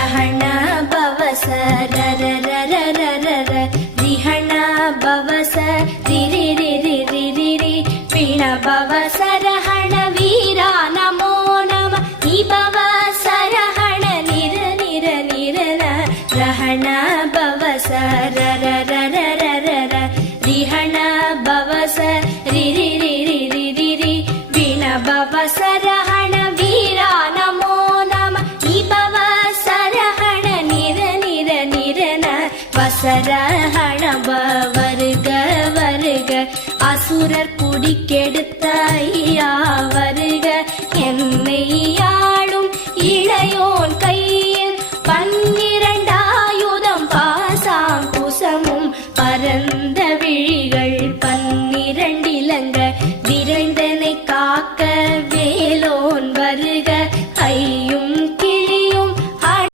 ரஹண பவச ரர ரர ரர ர ரிஹண பவச ரிரி ரிரி ரிரி ரி பிண பவச ரஹண வீரா நமோ நம நிபவ சரஹண நிர நிர நிரன ரஹண பவச ரர ரர ரர ர ரிஹண பவச ரிரி ரிரி ரிரி ரி பிண பவச ரஹண வீரா நமோ நம நிபவ சரஹண நிர நிர நிரன வசரஹண வருக வருக அசுரர் குடிக்கெடுத்த ஐயா வருக